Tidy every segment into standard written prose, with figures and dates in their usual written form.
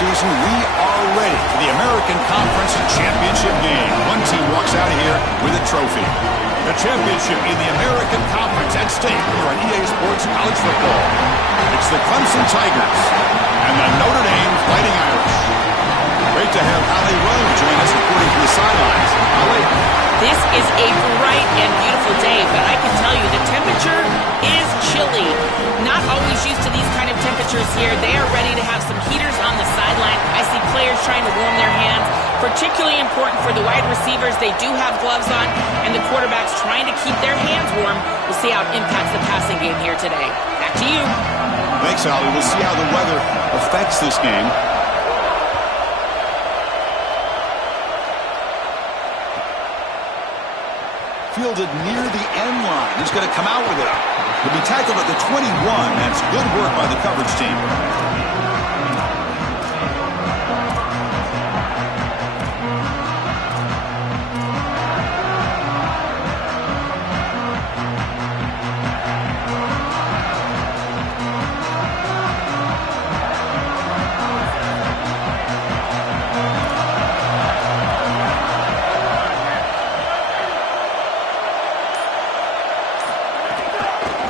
season, we are ready for the American Conference Championship game. One team walks out of here with a trophy. The championship in the American Conference at stake here on EA Sports College Football. It's the Clemson Tigers and the Notre Dame Fighting Irish. Great to have Ali Rowe join us reporting from the sidelines. Ali. This is a bright and beautiful day, but I can tell you the temperature is chilly. Not always used to these kind of temperatures here. They are ready to have some heaters on the sideline. I see players trying to warm their hands. Particularly important for the wide receivers. They do have gloves on, and the quarterbacks trying to keep their hands warm. We'll see how it impacts the passing game here today. Back to you. Thanks, Ali. We'll see how the weather affects this game. Fielded near the end line. He's going to come out with it. He'll be tackled at the 21. That's good work by the coverage team.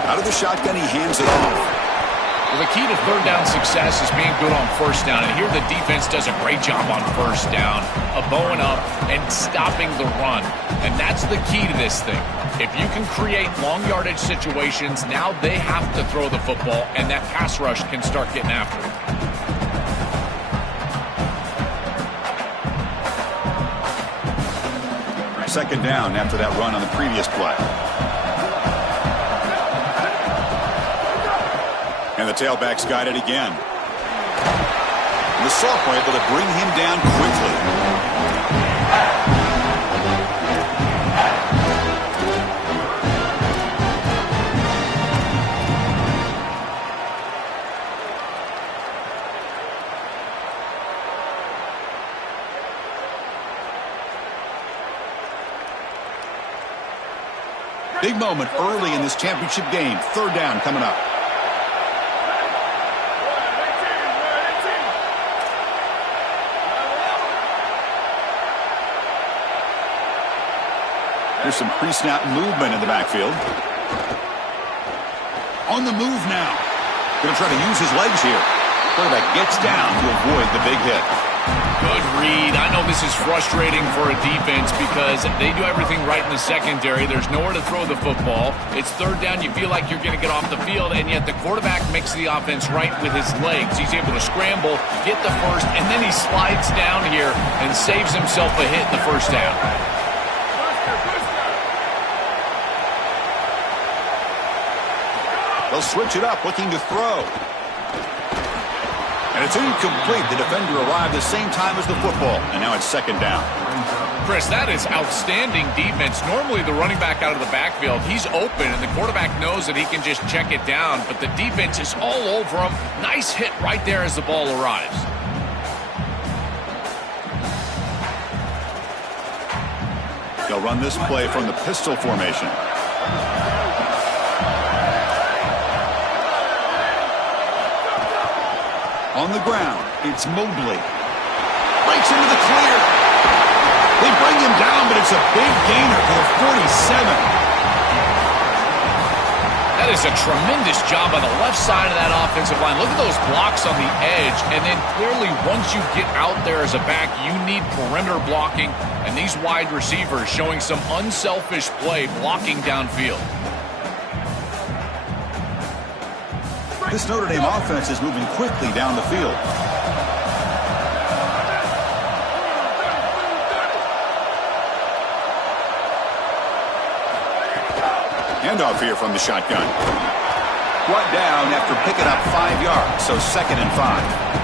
Out of the shotgun, he hands it off. Well, the key to third down success is being good on first down. And here the defense does a great job on first down, bowing up and stopping the run. And that's the key to this thing. If you can create long yardage situations, now they have to throw the football, and that pass rush can start getting after it. Second down after that run on the previous play. And the tailback's got it again. And the sophomore able to bring him down quickly. Big moment early in this championship game. Third down coming up. There's some pre-snap movement in the backfield. On the move now. Going to try to use his legs here. Quarterback gets down to avoid the big hit. Good read. I know this is frustrating for a defense because they do everything right in the secondary. There's nowhere to throw the football. It's third down. You feel like you're going to get off the field, and yet the quarterback makes the offense right with his legs. He's able to scramble, get the first, and then he slides down here and saves himself a hit in the first down. They'll switch it up, looking to throw. And it's incomplete. The defender arrived the same time as the football. And now it's second down. Chris, that is outstanding defense. Normally the running back out of the backfield, he's open, and the quarterback knows that he can just check it down. But the defense is all over him. Nice hit right there as the ball arrives. They'll run this play from the pistol formation. On the ground, it's Mobley. Breaks into the clear. They bring him down, but it's a big gainer for the 47. That is a tremendous job on the left side of that offensive line. Look at those blocks on the edge. And then clearly once you get out there as a back, you need perimeter blocking. And these wide receivers showing some unselfish play blocking downfield. This Notre Dame offense is moving quickly down the field. Handoff here from the shotgun. Brought down after picking up 5 yards, so 2nd and 5.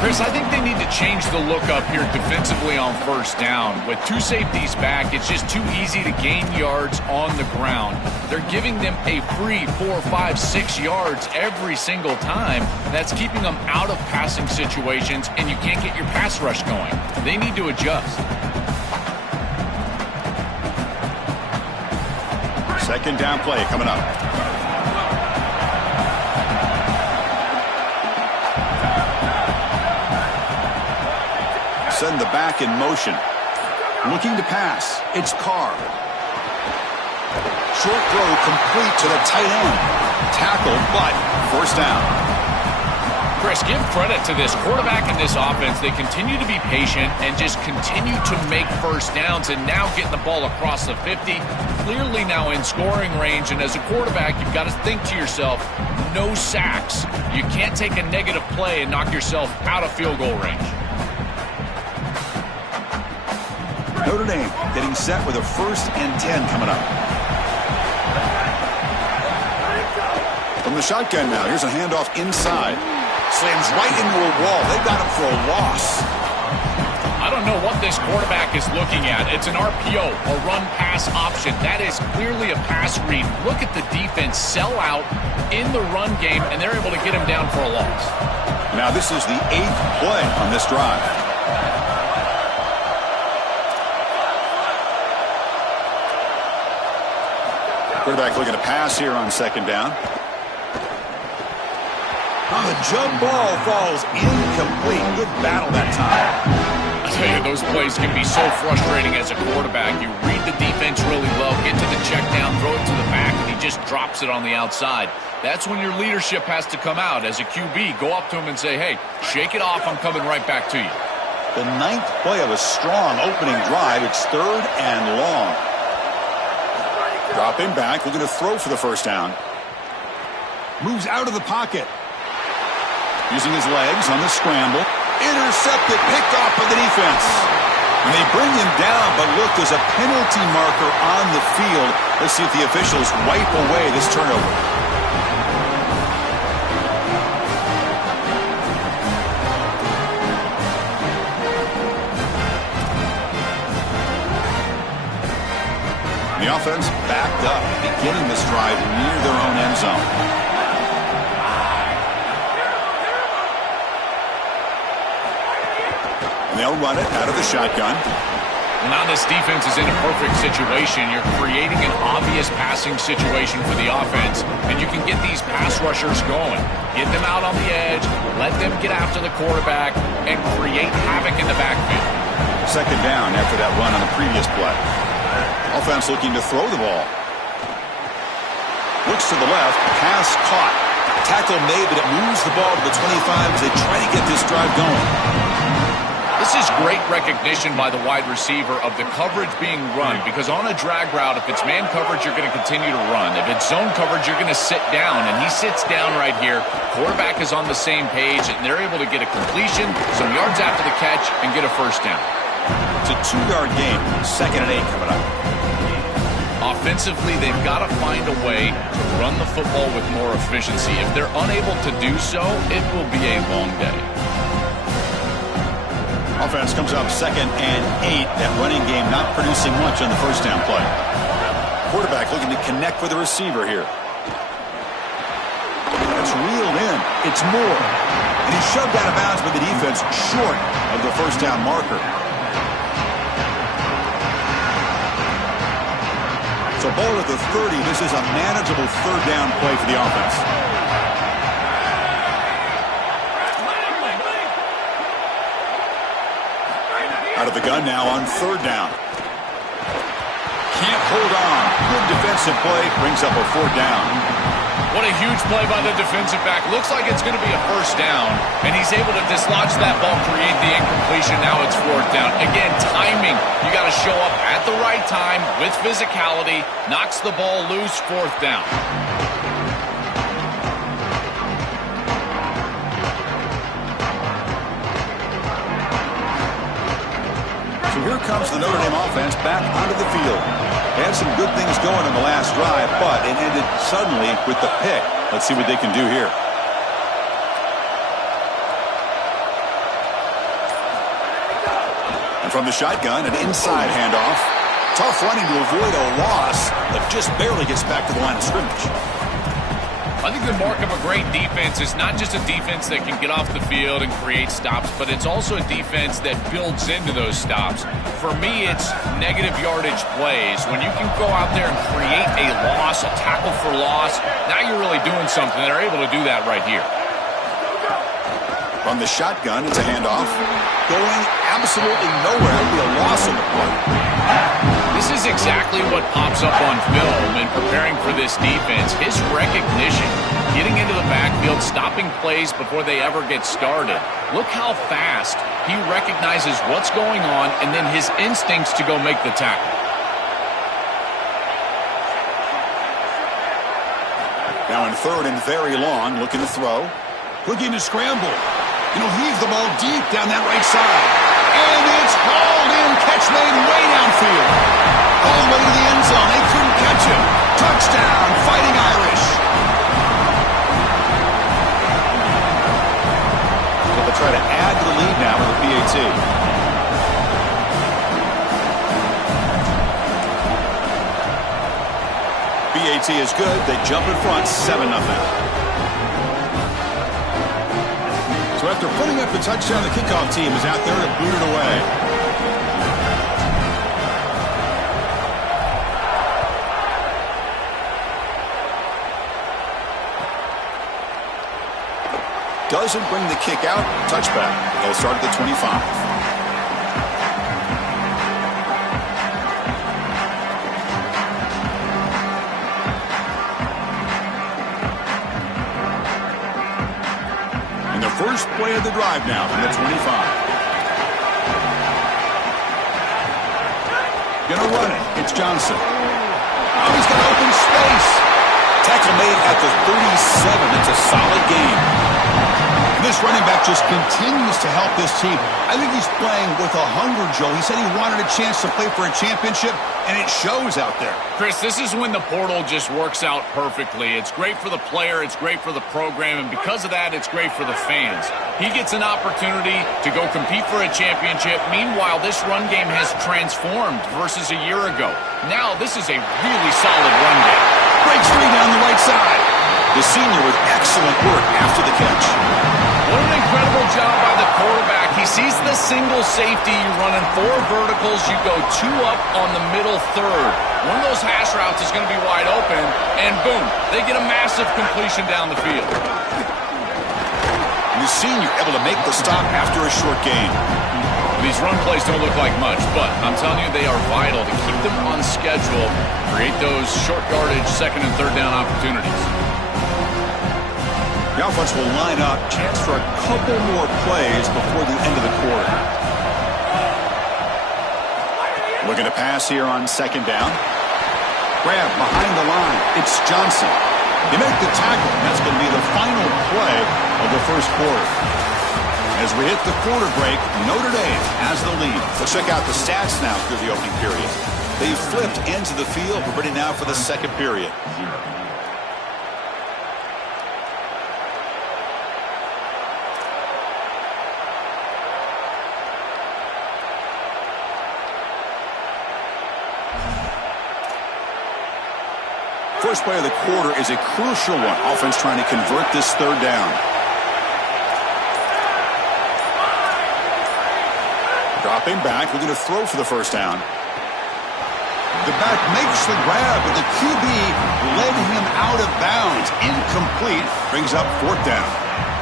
Chris, I think they need to change the look up here defensively on first down. With two safeties back, it's just too easy to gain yards on the ground. They're giving them a free 4, 5, 6 yards every single time. That's keeping them out of passing situations, and you can't get your pass rush going. They need to adjust. Second down play coming up. Send the back in motion. Looking to pass. It's Carr. Short throw complete to the tight end. Tackled, but first down. Chris, give credit to this quarterback and this offense. They continue to be patient and just continue to make first downs, and now getting the ball across the 50. Clearly now in scoring range, and as a quarterback, you've got to think to yourself, no sacks. You can't take a negative play and knock yourself out of field goal range. Notre Dame getting set with a 1st and 10 coming up. From the shotgun now, here's a handoff inside. Slams right into a wall. They got him for a loss. I don't know what this quarterback is looking at. It's an RPO, a run-pass option. That is clearly a pass read. Look at the defense sell out in the run game, and they're able to get him down for a loss. Now this is the 8th play on this drive. Quarterback looking to pass here on 2nd down. The jump ball falls incomplete. Good battle that time. I tell you, those plays can be so frustrating as a quarterback. You read the defense really well, get to the check down, throw it to the back, and he just drops it on the outside. That's when your leadership has to come out. As a QB, go up to him and say, hey, shake it off, I'm coming right back to you. The 9th play of a strong opening drive. It's 3rd and long. Dropping back, looking to throw for the first down. Moves out of the pocket. Using his legs on the scramble. Intercepted, picked off by the defense. And they bring him down, but look, there's a penalty marker on the field. Let's see if the officials wipe away this turnover. The offense backed up, beginning this drive near their own end zone. They'll run it out of the shotgun. Now this defense is in a perfect situation. You're creating an obvious passing situation for the offense, and you can get these pass rushers going. Get them out on the edge, let them get after the quarterback, and create havoc in the backfield. 2nd down after that run on the previous play. Offense looking to throw the ball. Looks to the left, pass caught. Tackle made, but it moves the ball to the 25 as they try to get this drive going. This is great recognition by the wide receiver of the coverage being run, because on a drag route, if it's man coverage, you're going to continue to run. If it's zone coverage, you're going to sit down, and he sits down right here. Quarterback is on the same page, and they're able to get a completion, some yards after the catch, and get a first down. It's a 2-yard game, 2nd and 8 coming up. Offensively, they've got to find a way to run the football with more efficiency. If they're unable to do so, it will be a long day. Offense comes up 2nd and 8. That running game not producing much on the first down play. Quarterback looking to connect with the receiver here. That's reeled in. It's Moore. And he's shoved out of bounds by the defense short of the first down marker. So ball at the 30. This is a manageable 3rd down play for the offense. Out of the gun now on 3rd down. Can't hold on. Good defensive play. Brings up a 4th down. What a huge play by the defensive back. Looks like it's going to be a first down, and he's able to dislodge that ball, create the incompletion. Now it's 4th down. Again, timing. You got to show up at the right time with physicality. Knocks the ball loose, 4th down. So here comes the Notre Dame offense back onto the field. They had some good things going in the last drive, but it ended suddenly with the pick. Let's see what they can do here. And from the shotgun, an inside handoff. Tough running to avoid a loss, but just barely gets back to the line of scrimmage. I think the mark of a great defense is not just a defense that can get off the field and create stops, but it's also a defense that builds into those stops. For me, it's negative yardage plays. When you can go out there and create a loss, a tackle for loss, now you're really doing something. They're able to do that right here. From the shotgun, it's a handoff. Going absolutely nowhere. It'll be a loss on the play. This is exactly what pops up on film in preparing for this defense. His recognition, getting into the backfield, stopping plays before they ever get started. Look how fast he recognizes what's going on and then his instincts to go make the tackle. Now in third and very long, looking to throw. Looking to scramble. And he'll heave the ball deep down that right side. And it's hauled in. Catch made way downfield. All the way to the end zone. They couldn't catch him. Touchdown, Fighting Irish. So they'll try to add to the lead now with the PAT. PAT is good. They jump in front, 7-0. So after putting up the touchdown, the kickoff team is out there to boot it away. Doesn't bring the kick out. Touchback. They'll start at the 25. First play of the drive now from the 25. Gonna run it. It's Johnson. Oh, he's got open space. Tackle made at the 37. It's a solid game. And this running back just continues to help this team. I think he's playing with a hunger, Joe. He said he wanted a chance to play for a championship, and it shows out there. Chris, this is when the portal just works out perfectly. It's great for the player, it's great for the program, and because of that, it's great for the fans. He gets an opportunity to go compete for a championship. Meanwhile, this run game has transformed versus a year ago. Now, this is a really solid run game. Breaks free down the right side. The senior with excellent work after the catch. What an incredible job by the quarterback. He sees the single safety. You run in 4 verticals. You go 2 up on the middle third. One of those hash routes is going to be wide open, and boom, they get a massive completion down the field. And the senior able to make the stop after a short gain. These run plays don't look like much, but I'm telling you they are vital to keep them on schedule, create those short yardage second and third down opportunities. The offense will line up, chance for a couple more plays before the end of the quarter. Looking to pass here on second down. Grab behind the line. It's Johnson. You make the tackle, and that's going to be the final play of the first quarter. As we hit the quarter break, Notre Dame has the lead. Let's check out the stats now through the opening period. They've flipped into the field. We're ready now for the second period. First play of the quarter is a crucial one. Offense trying to convert this third down. Dropping back, looking to throw for the first down. The back makes the grab, but the QB led him out of bounds. Incomplete. Brings up fourth down.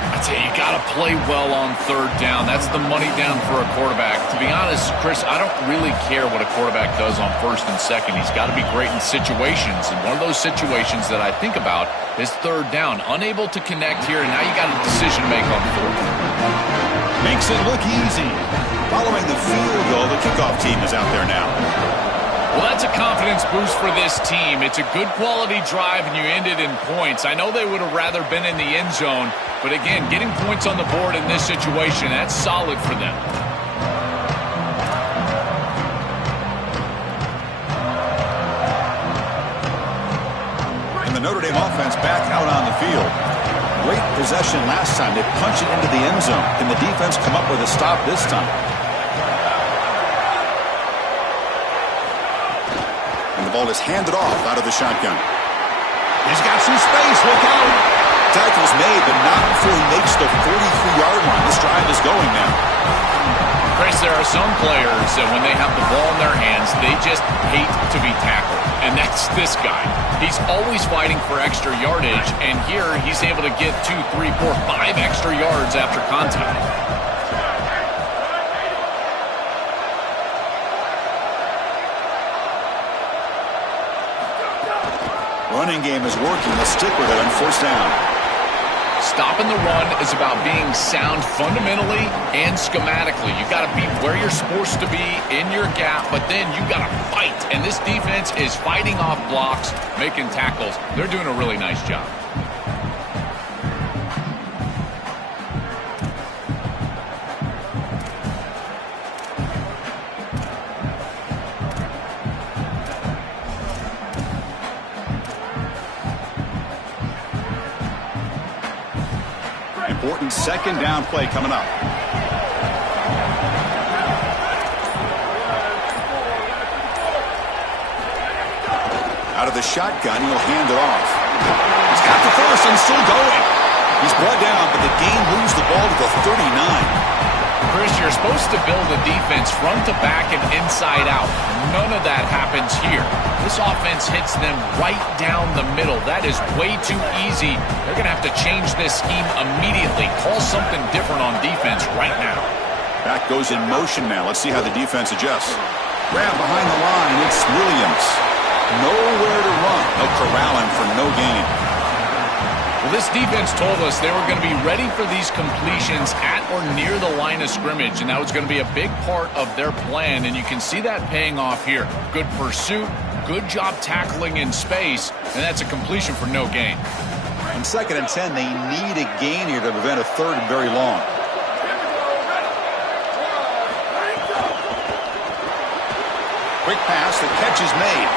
I tell you, you got to play well on third down. That's the money down for a quarterback. To be honest, Chris, I don't really care what a quarterback does on first and second. He's got to be great in situations, and one of those situations that I think about is third down. Unable to connect here, and now you got a decision to make on fourth. Makes it look easy. Following the field goal, the kickoff team is out there now. Well, that's a confidence boost for this team. It's a good quality drive, and you ended in points. I know they would have rather been in the end zone, but again, getting points on the board in this situation, that's solid for them. And the Notre Dame offense back out on the field. Great possession last time. They punch it into the end zone. Can the defense come up with a stop this time? And the ball is handed off out of the shotgun. He's got some space. Look out. Tackle's made, but not before he makes the 43-yard line. This drive is going now. Chris, there are some players that when they have the ball in their hands, they just hate to be tackled. And that's this guy. He's always fighting for extra yardage, and here he's able to get 2, 3, 4, 5 extra yards after contact. Running game is working. Let's stick with it on first down. Stopping the run is about being sound fundamentally and schematically. You got to be where you're supposed to be in your gap, but then you got to fight. And this defense is fighting off blocks, making tackles. They're doing a really nice job. Important second down play coming up. Out of the shotgun, he'll hand it off. He's got the first and still going. He's brought down, but the game moves the ball to the 39. Chris, you're supposed to build a defense front to back and inside out. None of that happens here. This offense hits them right down the middle. That is way too easy. They're going to have to change this scheme immediately. Call something different on defense right now. Back goes in motion now. Let's see how the defense adjusts. Grab behind the line. It's Williams. Nowhere to run. They'll corral him for no gain. Well, this defense told us they were going to be ready for these completions at or near the line of scrimmage, and that was going to be a big part of their plan, and you can see that paying off here. Good pursuit, good job tackling in space, and that's a completion for no gain. On 2nd and 10, they need a gain here to prevent a third and very long. Quick pass, the catch is made.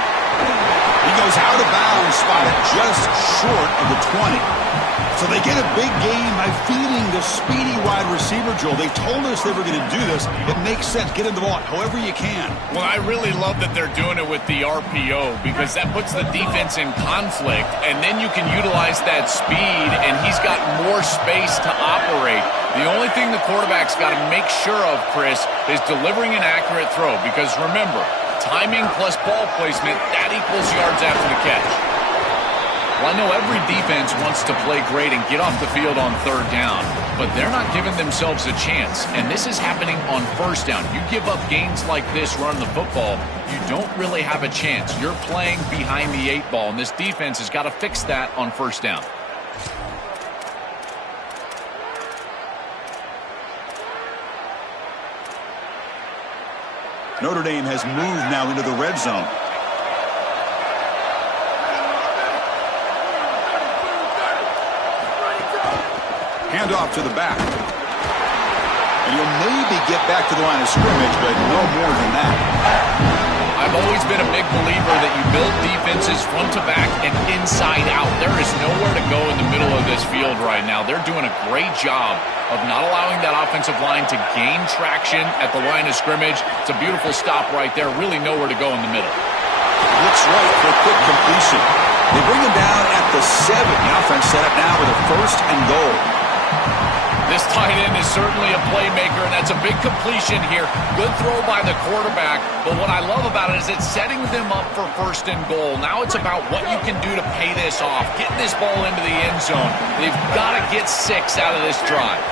He goes out of bounds, spotted just short of the 20. So they get a big gain by feeding the speedy wide receiver, Joel. They told us they were going to do this. It makes sense. Get in the ball however you can. Well, I really love that they're doing it with the RPO because that puts the defense in conflict, and then you can utilize that speed, and he's got more space to operate. The only thing the quarterback's got to make sure of, Chris, is delivering an accurate throw because, remember, timing plus ball placement, that equals yards after the catch. Well, I know every defense wants to play great and get off the field on 3rd down, but they're not giving themselves a chance, and this is happening on 1st down. You give up gains like this running the football, you don't really have a chance. You're playing behind the 8 ball, and this defense has got to fix that on 1st down. Notre Dame has moved now into the red zone. Hand off to the back. And he'll maybe get back to the line of scrimmage, but no more than that. I've always been a big believer that you build defenses front to back and inside out. There is nowhere to go in the middle of this field right now. They're doing a great job of not allowing that offensive line to gain traction at the line of scrimmage. It's a beautiful stop right there. Really nowhere to go in the middle. Looks right for a quick completion. They bring him down at the 7. The offense set up now with a 1st and goal. This tight end is certainly a playmaker, and that's a big completion here. Good throw by the quarterback, but what I love about it is it's setting them up for 1st and goal. Now it's about what you can do to pay this off, getting this ball into the end zone. They've got to get 6 out of this drive.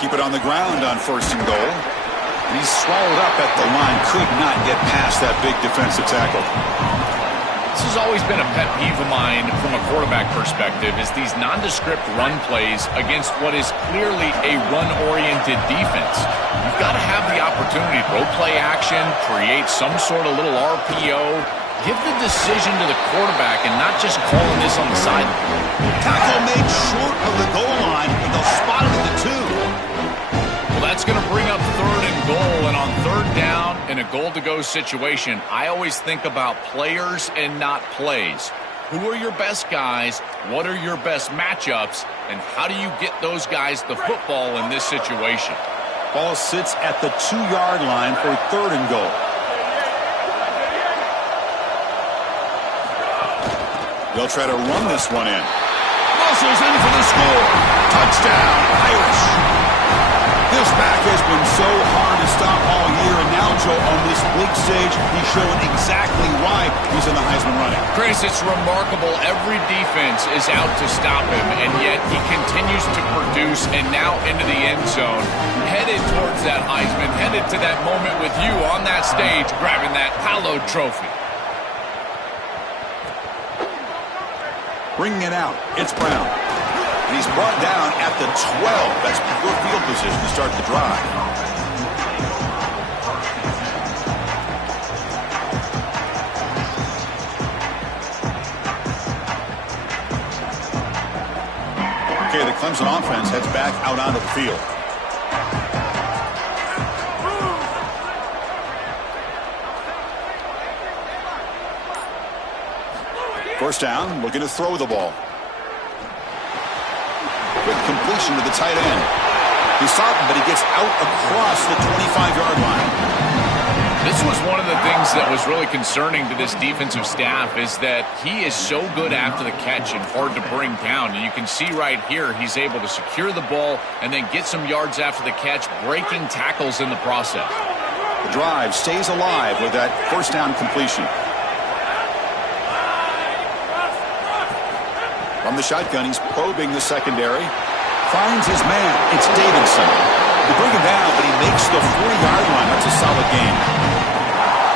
Keep it on the ground on 1st and goal. And he's swallowed up at the line. Could not get past that big defensive tackle. This has always been a pet peeve of mine from a quarterback perspective is these nondescript run plays against what is clearly a run-oriented defense. You've got to have the opportunity to throw play action, create some sort of little RPO, give the decision to the quarterback and not just calling this on the sideline. Tackle made short of the goal line, but they'll spot it at the 2. Well, that's going to bring up 3rd and goal, and on 3rd down in a goal-to-go situation, I always think about players and not plays. Who are your best guys? What are your best matchups? And how do you get those guys the football in this situation? Ball sits at the 2-yard line for 3rd and goal. They'll try to run this one in. Muscles in for the score. Touchdown, Irish. This back has been so So on this big stage, he's showing exactly why he's in the Heisman running. Chris, it's remarkable. Every defense is out to stop him, and yet he continues to produce, and now into the end zone, headed towards that Heisman, headed to that moment with you on that stage, grabbing that hallowed trophy. Bringing it out, it's Brown. And he's brought down at the 12. That's poor field position to start the drive. Okay, the Clemson offense heads back out onto the field. First down, looking to throw the ball. Quick completion to the tight end. He's stopped, but he gets out across the 25-yard line. This was one of the things that was really concerning to this defensive staff, is that he is so good after the catch and hard to bring down. And you can see right here, he's able to secure the ball and then get some yards after the catch, breaking tackles in the process. The drive stays alive with that first down completion. From the shotgun, he's probing the secondary. Finds his man. It's Davidson. They bring him down, but he makes the 40-yard line. That's a solid game.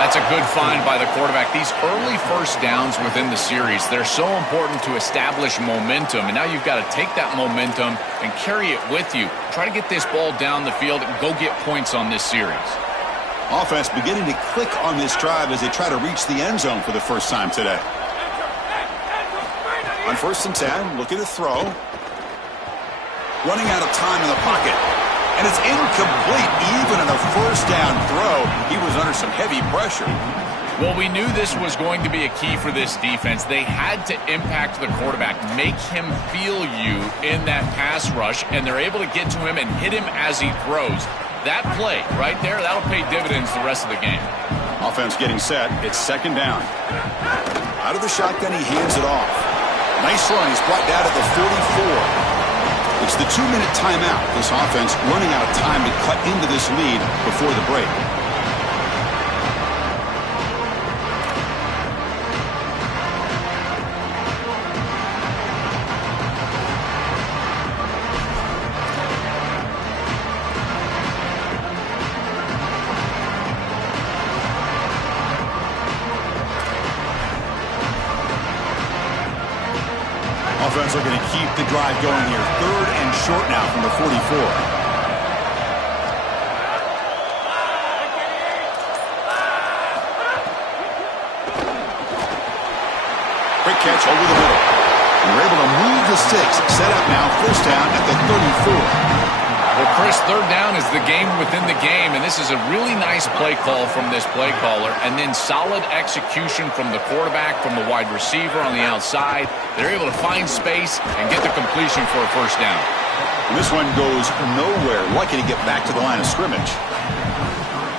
That's a good find by the quarterback. These early first downs within the series, they're so important to establish momentum. And now you've got to take that momentum and carry it with you. Try to get this ball down the field and go get points on this series. Offense beginning to click on this drive as they try to reach the end zone for the first time today. On 1st and 10, looking to throw. Running out of time in the pocket. And it's incomplete. Even in a first down throw, he was under some heavy pressure. Well, we knew this was going to be a key for this defense. They had to impact the quarterback, make him feel you in that pass rush, and they're able to get to him and hit him as he throws. That play right there, that'll pay dividends the rest of the game. Offense getting set. It's 2nd down. Out of the shotgun, he hands it off. Nice run. He's brought down at the 44. It's the 2-minute timeout. This offense running out of time to cut into this lead before the break. Offense looking to keep the drive going here. 3rd and short now from the 44. Quick catch over the middle. And we're able to move the sticks. Set up now, 1st down at the 34. Well, Chris, 3rd down is the game within the game, and this is a really nice play call from this play caller, and then solid execution from the quarterback, from the wide receiver on the outside. They're able to find space and get the completion for a 1st down. And this one goes nowhere. Lucky to get back to the line of scrimmage.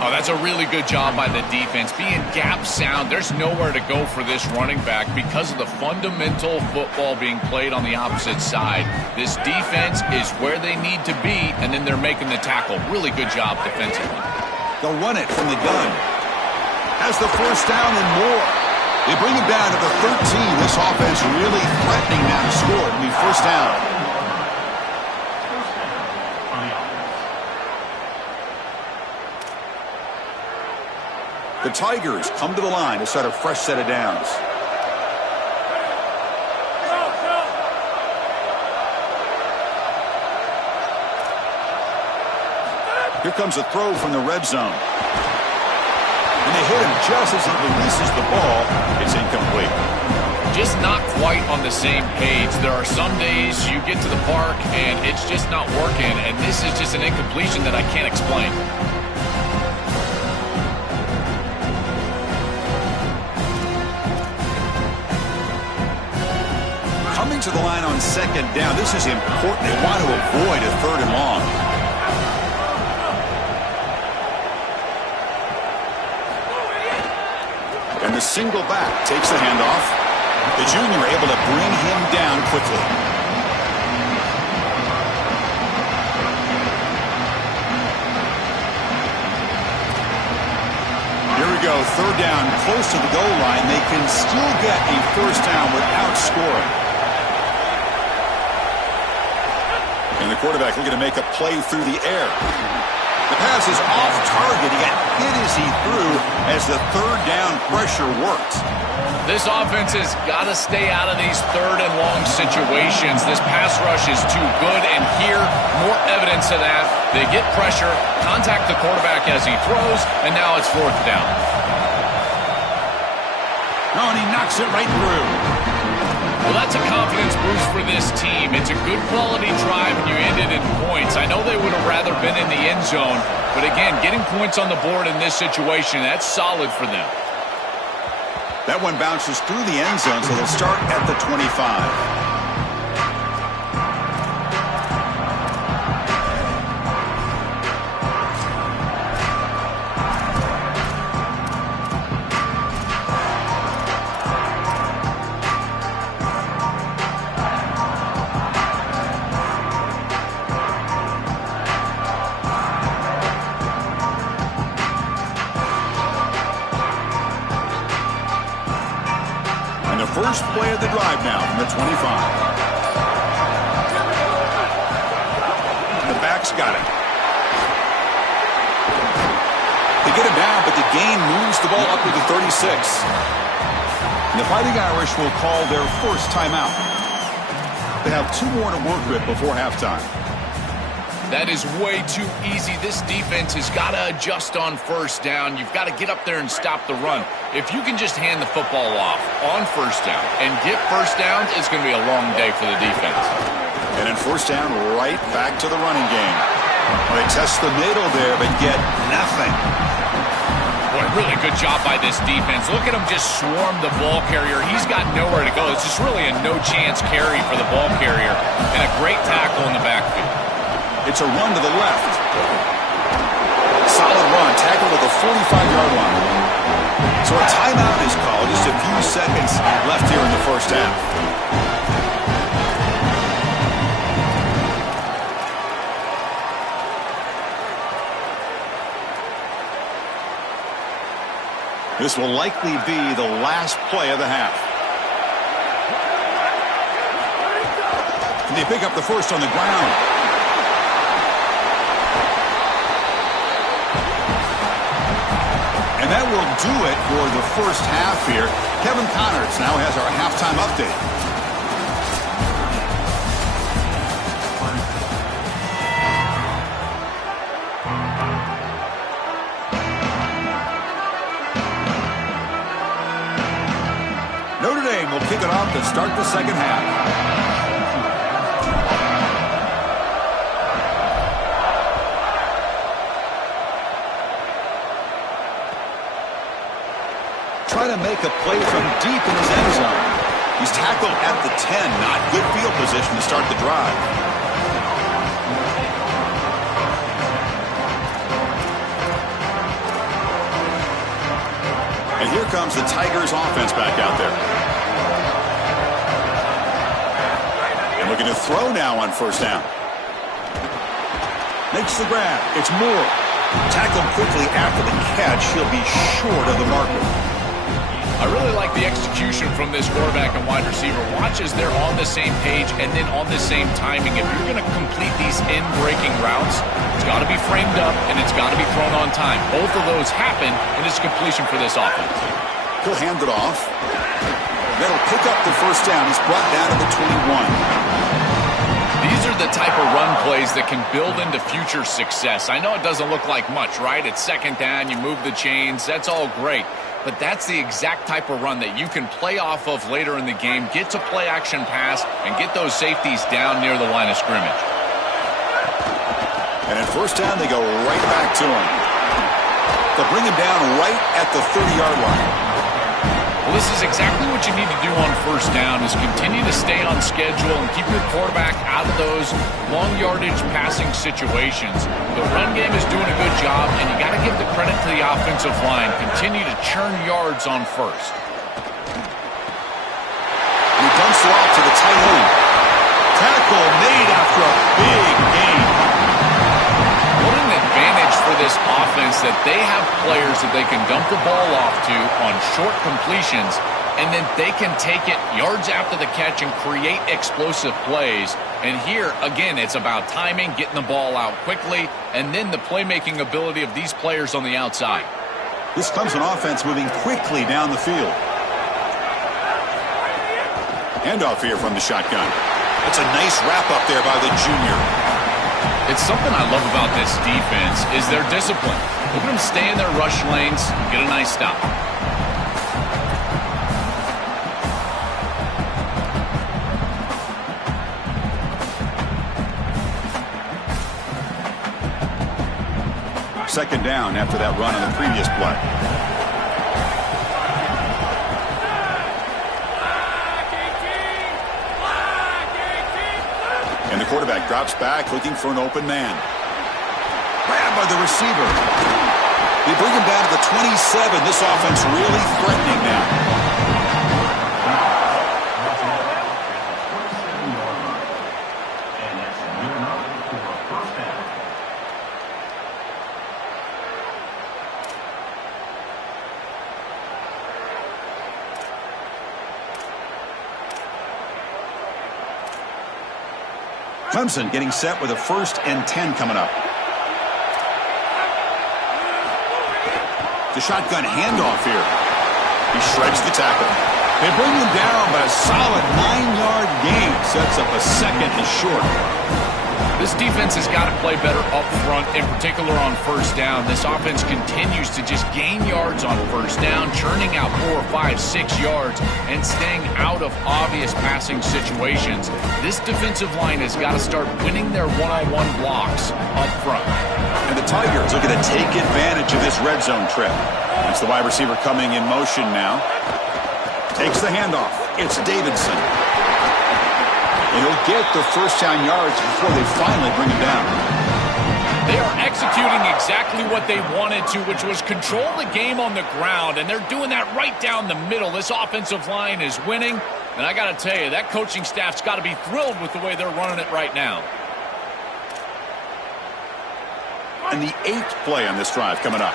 Oh, that's a really good job by the defense. Being gap sound, there's nowhere to go for this running back because of the fundamental football being played on the opposite side. This defense is where they need to be, and then they're making the tackle. Really good job defensively. They'll run it from the gun. Has the 1st down and more. They bring him down to the 13. This offense really threatening now to score. It'll be 1st down. The Tigers come to the line to start a fresh set of downs. Here comes a throw from the red zone. And they hit him just as he releases the ball. It's incomplete. Just not quite on the same page. There are some days you get to the park and it's just not working, and this is just an incompletion that I can't explain. Coming to the line on 2nd down. This is important. They want to avoid a 3rd and long. And the single back takes the handoff. The junior able to bring him down quickly. go, third down, close to the goal line. They can still get a first down without scoring. And the quarterback looking to make a play through the air. The pass is off target. He got hit as he threw as the third down pressure worked. This offense has got to stay out of these third and long situations. This pass rush is too good, and here, more evidence of that. They get pressure, contact the quarterback as he throws, and now it's fourth down. Oh, and he knocks it right through. Well, that's a confidence boost for this team. It's a good quality drive, and you end it in points. I know they would have rather been in the end zone, but again, getting points on the board in this situation, that's solid for them. That one bounces through the end zone, so they'll start at the 25. First play of the drive now from the 25. The back's got it. They get him down, but the gain moves the ball up to the 36. And the Fighting Irish will call their first timeout. They have 2 more to work with before halftime. That is way too easy. This defense has got to adjust on first down. You've got to get up there and stop the run. If you can just hand the football off on first down and get first downs, it's going to be a long day for the defense. And in first down, right back to the running game. Well, they test the middle there, but get nothing. Boy, really good job by this defense. Look at him just swarm the ball carrier. He's got nowhere to go. It's just really a no-chance carry for the ball carrier, and a great tackle in the backfield. It's a run to the left. Solid run, tackled at the 45-yard line. So a timeout is called. Just a few seconds left here in the first half. This will likely be the last play of the half. And they pick up the first on the ground. And that will do it for the first half here. Kevin Connors now has our halftime update. Notre Dame will kick it off to start the second half. Trying to make a play from deep in his end zone. He's tackled at the 10. Not good field position to start the drive. And here comes the Tigers offense back out there. And looking to throw now on first down. Makes the grab. It's Moore. Tackled quickly after the catch. He'll be short of the marker. I really like the execution from this quarterback and wide receiver. Watch as they're on the same page and then on the same timing. If you're going to complete these in-breaking routes, it's got to be framed up and it's got to be thrown on time. Both of those happen, and it's completion for this offense. He'll hand it off. That'll pick up the first down. He's brought down to the 21. These are the type of run plays that can build into future success. I know it doesn't look like much, right? It's second down, you move the chains, that's all great. But that's the exact type of run that you can play off of later in the game, get to play action pass, and get those safeties down near the line of scrimmage. And at first down, they go right back to him. They'll bring him down right at the 30-yard line. Well, this is exactly what you need to do on first down, is continue to stay on schedule and keep your quarterback out of those long yardage passing situations. The run game is doing a good job, and you got to give the credit to the offensive line. Continue to churn yards on first. And he dumps it off to the tight end. Tackle made after a big gain. What an advantage for this offense that they have players that they can dump the ball off to on short completions, and then they can take it yards after the catch and create explosive plays. And here, again, it's about timing, getting the ball out quickly, and then the playmaking ability of these players on the outside. This Clemson offense moving quickly down the field. Handoff here from the shotgun. That's a nice wrap-up there by the junior. It's something I love about this defense is their discipline. Look at them stay in their rush lanes, get a nice stop. Second down after that run on the previous play. And the quarterback drops back looking for an open man. Grabbed by the receiver. They bring him down to the 27. This offense really threatening now. Clemson getting set with a 1st and 10 coming up. The shotgun handoff here. He shreds the tackle. They bring him down, but a solid 9-yard gain sets up a 2nd and short. This defense has got to play better up front, in particular on 1st down. This offense continues to just gain yards on 1st down, churning out 4, 5, 6 yards, and staying out of obvious passing situations. This defensive line has got to start winning their one-on-one blocks up front. And the Tigers looking to take advantage of this red zone trip. It's the wide receiver coming in motion now. Takes the handoff. It's Davidson. And he'll get the 1st down yards before they finally bring him down. They are executing exactly what they wanted to, which was control the game on the ground, and they're doing that right down the middle. This offensive line is winning, and I got to tell you, that coaching staff's got to be thrilled with the way they're running it right now. And the 8th play on this drive coming up.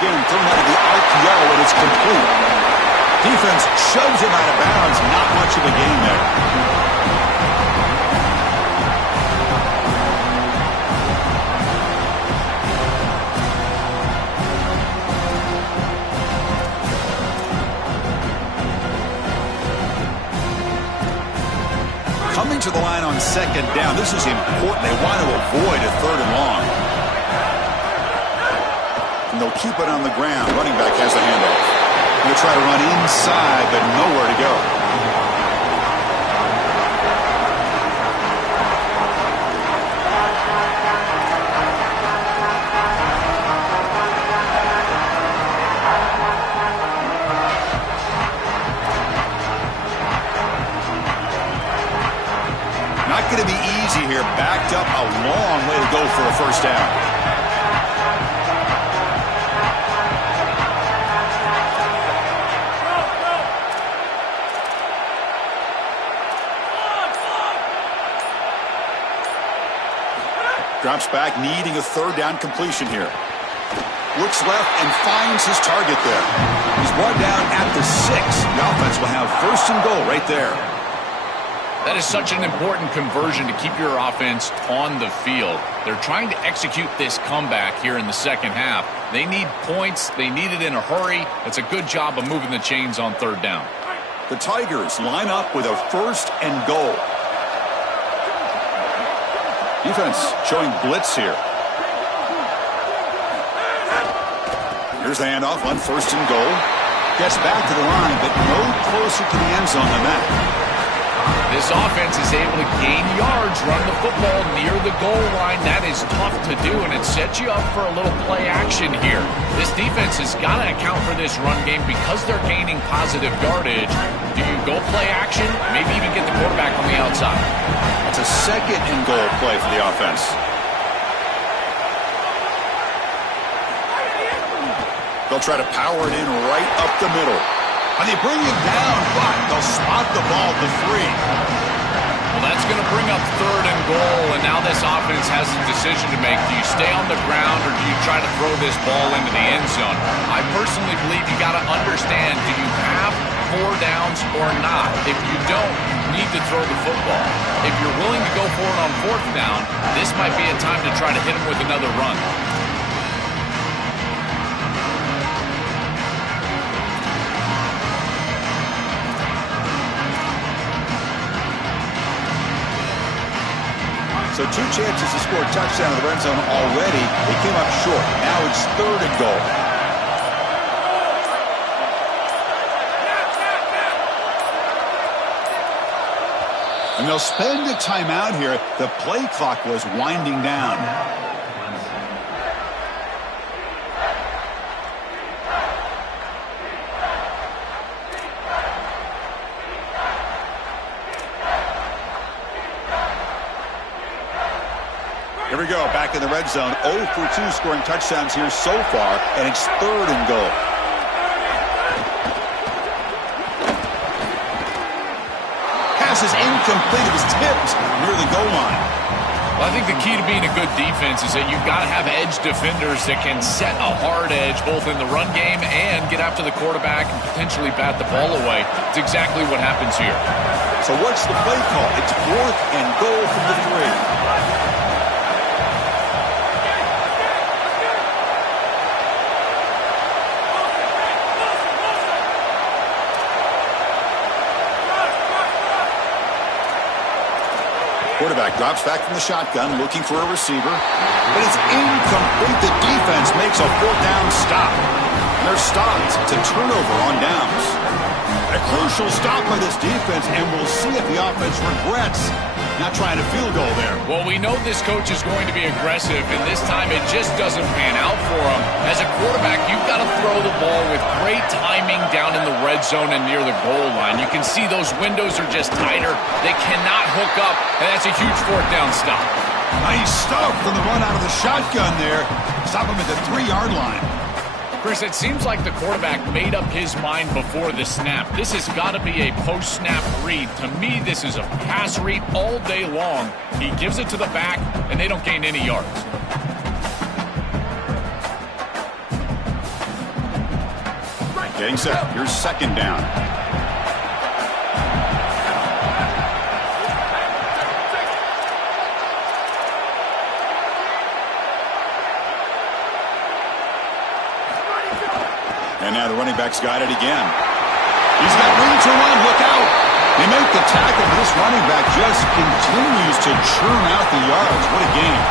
Again, thrown out of the RPO, and it's complete. Defense shoves him out of bounds. Not much of a gain there. Coming to the line on 2nd down. This is important. They want to avoid a 3rd and long. And they'll keep it on the ground. Running back has the handoff. He'll try to run inside, but nowhere to go. Not going to be easy here. Backed up a long way to go for a 1st down. Drops back, needing a 3rd down completion here. Looks left and finds his target there. He's brought down at the 6. The offense will have 1st and goal right there. That is such an important conversion to keep your offense on the field. They're trying to execute this comeback here in the 2nd half. They need points. They need it in a hurry. It's a good job of moving the chains on 3rd down. The Tigers line up with a 1st and goal. Defense showing blitz here. Here's the handoff on 1st and goal. Gets back to the line, but no closer to the end zone than that. This offense is able to gain yards, run the football near the goal line. That is tough to do, and it sets you up for a little play action here. This defense has got to account for this run game because they're gaining positive yardage. Do you go play action? Maybe even get the quarterback on the outside. It's a 2nd and goal play for the offense. They'll They'll try to power it in right up the middle. And they bring him down, but they'll spot the ball to 3. Well, that's going to bring up 3rd and goal, and now this offense has a decision to make. Do you stay on the ground, or do you try to throw this ball into the end zone? I personally believe you got to understand, do you have 4 downs or not? If you don't, you need to throw the football. If you're willing to go for it on 4th down, this might be a time to try to hit him with another run. So 2 chances to score a touchdown in the red zone already. They came up short. Now it's 3rd and goal. And they'll spend a timeout here. The play clock was winding down. Here we go, back in the red zone. 0 for 2 scoring touchdowns here so far, and it's 3rd and goal. Pass is incomplete. It was tipped near the goal line. Well, I think the key to being a good defense is that you've got to have edge defenders that can set a hard edge both in the run game and get after the quarterback and potentially bat the ball away. It's exactly what happens here. So what's the play call? It's 4th and goal from the 3. Quarterback drops back from the shotgun, looking for a receiver. But it's incomplete. The defense makes a 4th down stop. And they're stopped to turnover on downs. A crucial stop by this defense, and we'll see if the offense regrets not trying a field goal there. Well, we know this coach is going to be aggressive, and this time it just doesn't pan out for him. As a quarterback, you've got to throw the ball with great timing down in the red zone and near the goal line. You can see those windows are just tighter. They cannot hook up, and that's a huge 4th down stop. Nice stuff from the run out of the shotgun there. Stop him at the 3-yard line. Chris, it seems like the quarterback made up his mind before the snap. This has got to be a post-snap read. To me, this is a pass read all day long. He gives it to the back, and they don't gain any yards. Getting set. Here's 2nd down. And now the running back's got it again. He's got room to run. Look out. They make the tackle. This running back just continues to churn out the yards. What a game.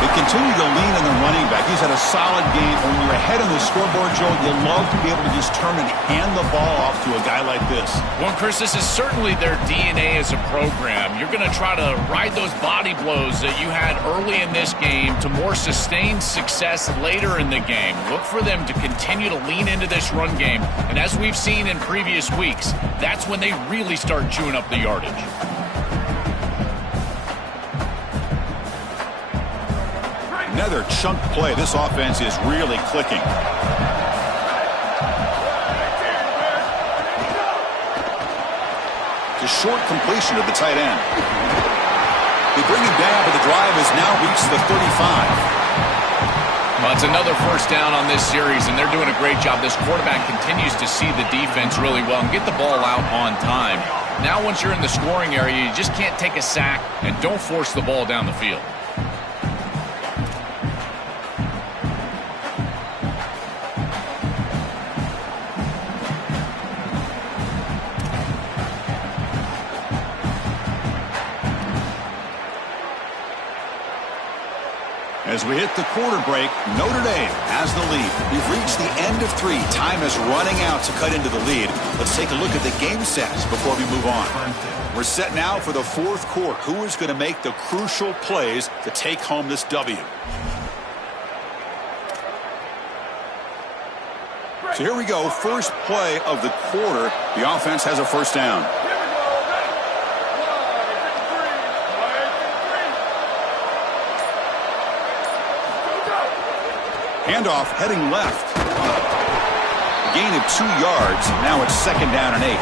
They continue to lean on the running back. He's had a solid game. When you're ahead on the scoreboard, Joe, you love to be able to just turn and hand the ball off to a guy like this. Well, Chris, this is certainly their DNA as a program. You're going to try to ride those body blows that you had early in this game to more sustained success later in the game. Look for them to continue to lean into this run game. And as we've seen in previous weeks, that's when they really start chewing up the yardage. Another chunk play. This offense is really clicking. The short completion of the tight end. They bring him down, but the drive has now reached the 35. Well, it's another 1st down on this series, and they're doing a great job. This quarterback continues to see the defense really well and get the ball out on time. Now, once you're in the scoring area, you just can't take a sack and don't force the ball down the field. As we hit the quarter break, Notre Dame has the lead. We've reached the end of 3. Time is running out to cut into the lead. Let's take a look at the game stats before we move on. We're set now for the 4th quarter. Who is going to make the crucial plays to take home this W? So here we go. First play of the quarter. The offense has a 1st down. Handoff heading left. gain of 2 yards. Now it's 2nd down and 8.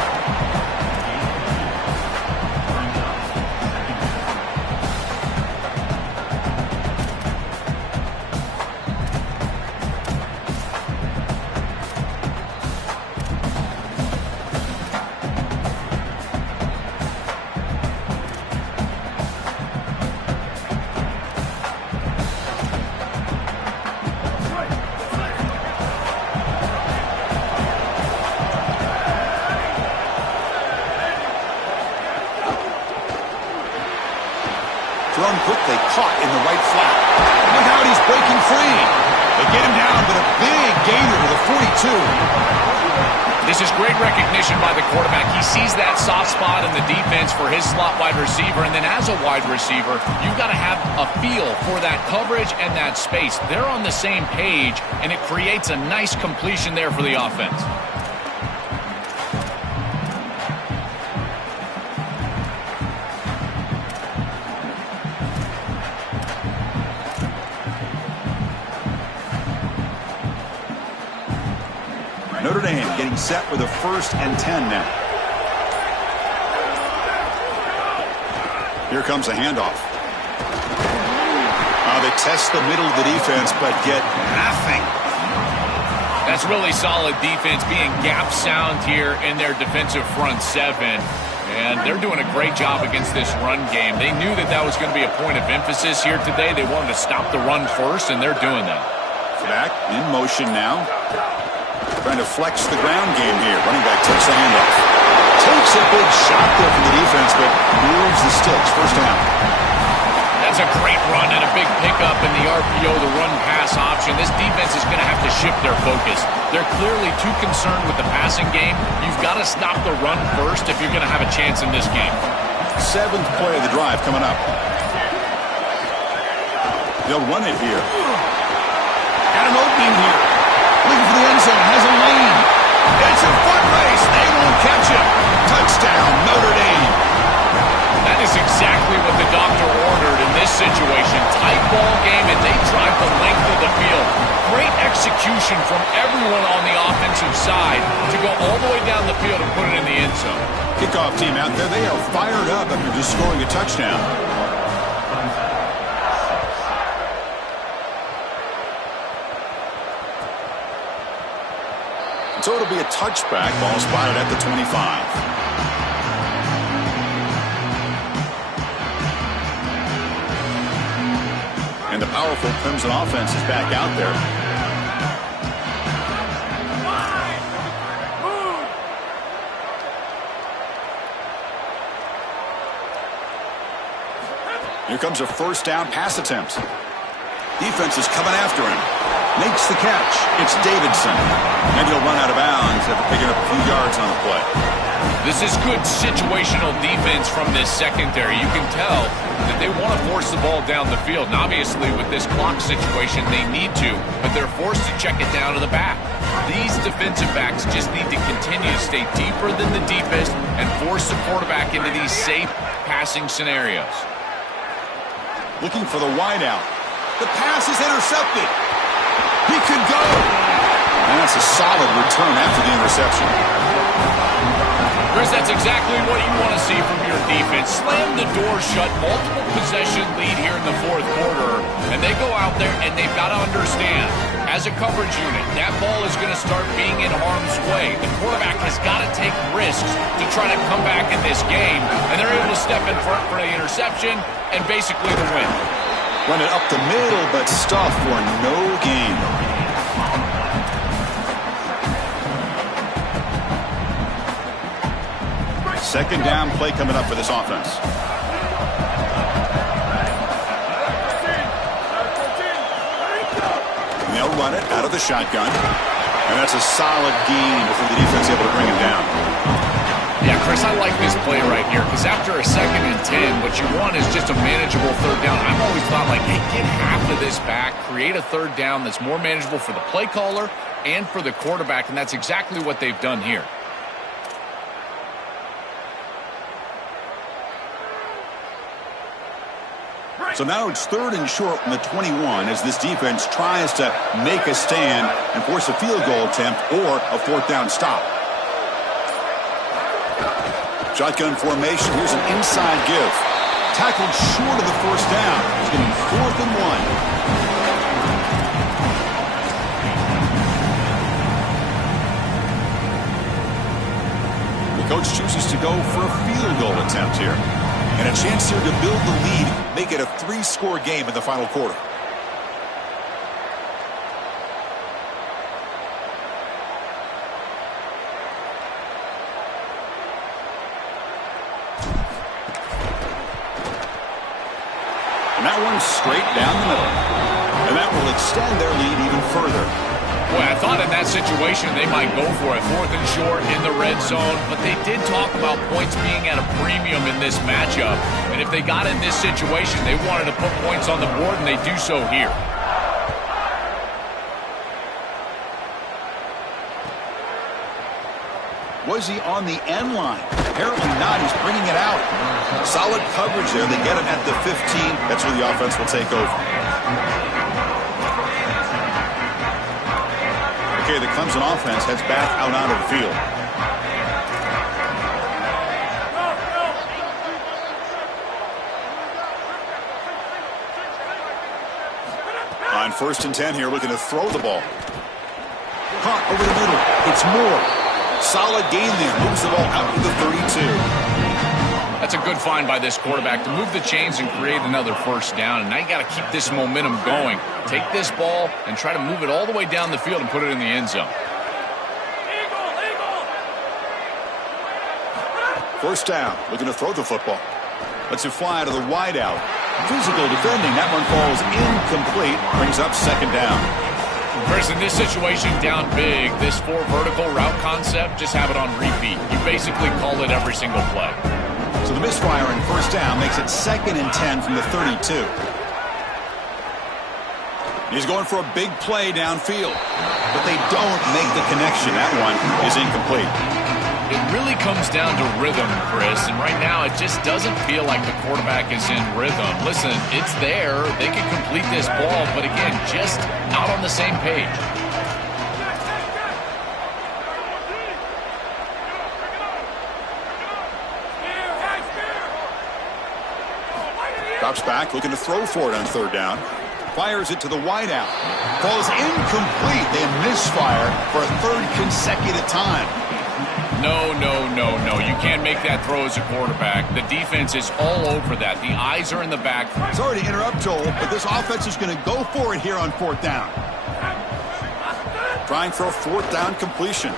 Thrown quickly, caught in the right flat. Look out, he's breaking free. They get him down, but a big gainer to the 42. This is great recognition by the quarterback. He sees that soft spot in the defense for his slot wide receiver, and then as a wide receiver, you've got to have a feel for that coverage and that space. They're on the same page, and it creates a nice completion there for the offense. Notre Dame getting set with a 1st and 10 now. Here comes a handoff. They test the middle of the defense, but get nothing. That's really solid defense, being gap sound here in their defensive front 7. And they're doing a great job against this run game. They knew that that was going to be a point of emphasis here today. They wanted to stop the run first, and they're doing that. Back in motion now. Trying to flex the ground game here. Running back takes the handoff. Takes a big shot there from the defense, but moves the sticks. 1st down. That's a great run and a big pickup in the RPO, the run-pass option. This defense is going to have to shift their focus. They're clearly too concerned with the passing game. You've got to stop the run first if you're going to have a chance in this game. 7th play of the drive coming up. They'll run it here. Got an opening here. Looking for the end zone. Has a lane. It's a foot race. They won't catch him. Touchdown, Notre Dame. That is exactly what the doctor ordered in this situation. Tight ball game, and they drive the length of the field. Great execution from everyone on the offensive side to go all the way down the field and put it in the end zone. Kickoff team out there. They are fired up after just scoring a touchdown. So it'll be a touchback. Ball spotted at the 25. And the powerful Clemson offense is back out there. Here comes a 1st down pass attempt. Defense is coming after him. Makes the catch. It's Davidson. And he'll run out of bounds after picking up a few yards on the play. This is good situational defense from this secondary. You can tell that they want to force the ball down the field. And obviously, with this clock situation, they need to. But they're forced to check it down to the back. These defensive backs just need to continue to stay deeper than the deepest and force the quarterback into these safe passing scenarios. Looking for the wideout. The pass is intercepted. He could go. And that's a solid return after the interception. Chris, that's exactly what you want to see from your defense. Slam the door shut, multiple possession lead here in the 4th quarter, and they go out there and they've got to understand, as a coverage unit, that ball is going to start being in harm's way. The quarterback has got to take risks to try to come back in this game, and they're able to step in front for the interception and basically the win. Run it up the middle, but stuff for no gain. Second down play coming up for this offense. And they'll run it out of the shotgun. And that's a solid gain before the defense able to bring him down. Yeah, Chris, I like this play right here because after a 2nd and 10, what you want is just a manageable 3rd down. I've always thought, like, hey, get half of this back, create a 3rd down that's more manageable for the play caller and for the quarterback, and that's exactly what they've done here. So now it's 3rd and short from the 21 as this defense tries to make a stand and force a field goal attempt or a 4th down stop. Shotgun formation. Here's an inside give. Tackled short of the 1st down. It's going to be 4th and 1. The coach chooses to go for a field goal attempt here. And a chance here to build the lead, make it a 3-score game in the final quarter. And that one's straight down the middle. And that will extend their lead even further. Boy, I thought in that situation they might go for it. 4th and short in the red zone. But they did talk about points being at a premium in this matchup. And if they got in this situation, they wanted to put points on the board, and they do so here. Was he on the end line? Apparently not. He's bringing it out. Solid coverage there. They get him at the 15. That's where the offense will take over. Okay, the Clemson offense heads back out onto the field. On 1st and 10 here, looking to throw the ball. Caught over the middle. It's Moore. Solid gain there. Moves the ball out to the 32. That's a good find by this quarterback to move the chains and create another 1st down. And now you got to keep this momentum going. Take this ball and try to move it all the way down the field and put it in the end zone. 1st down. Looking to throw the football. Lets it fly to the wide out. Physical defending. That one falls incomplete. Brings up 2nd down. Chris, in this situation, down big, this 4 vertical route concept, just have it on repeat. You basically call it every single play. So the misfire in 1st down makes it 2nd and 10 from the 32. He's going for a big play downfield, but they don't make the connection. That one is incomplete. It really comes down to rhythm, Chris, and right now it just doesn't feel like the quarterback is in rhythm. Listen, it's there. They can complete this ball, but again, just not on the same page. Drops back, looking to throw for it on 3rd down. Fires it to the wide out. Falls incomplete. They misfire for a 3rd consecutive time. No. You can't make that throw as a quarterback. The defense is all over that. The eyes are in the back. Sorry to interrupt, Joel, but this offense is going to go for it here on 4th down. Trying for a 4th down completion.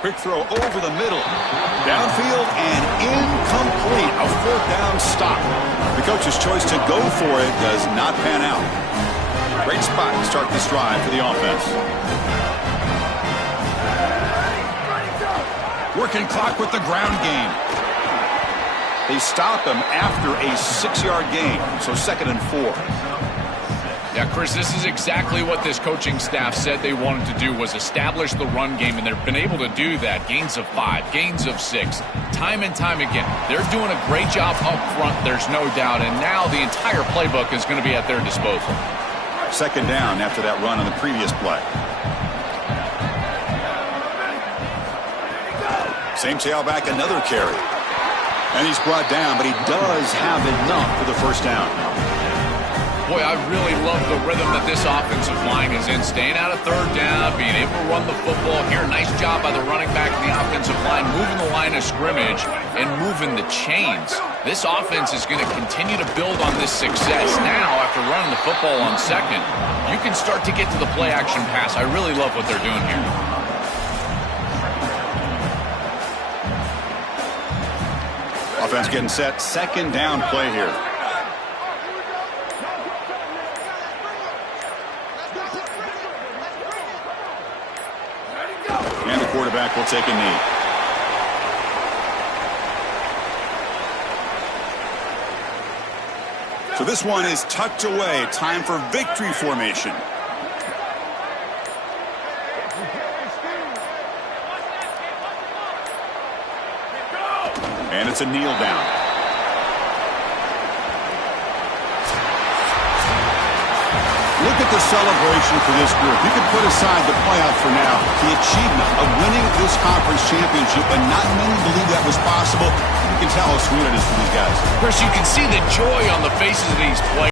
Quick throw over the middle. Downfield and incomplete. A 4th down stop. The coach's choice to go for it does not pan out. Great spot to start this drive for the offense. Working clock with the ground game. They stop him after a 6-yard gain, so 2nd and 4. Yeah, Chris, this is exactly what this coaching staff said they wanted to do, was establish the run game, and they've been able to do that. Gains of 5, gains of 6, time and time again. They're doing a great job up front, there's no doubt, and now the entire playbook is going to be at their disposal. 2nd down after that run on the previous play. Same tailback, another carry. And he's brought down, but he does have enough for the 1st down. Boy, I really love the rhythm that this offensive line is in. Staying out of 3rd down, being able to run the football here. Nice job by the running back and the offensive line, moving the line of scrimmage and moving the chains. This offense is going to continue to build on this success. Now, after running the football on 2nd, you can start to get to the play-action pass. I really love what they're doing here. Offense getting set. 2nd down play here. And the quarterback will take a knee. So this one is tucked away. Time for victory formation. And it's a kneel down. Look at the celebration for this group. You can put aside the playoff for now. The achievement of winning this conference championship, and not many believe that was possible. You can tell how sweet it is for these guys. Chris, you can see the joy on the faces of these players.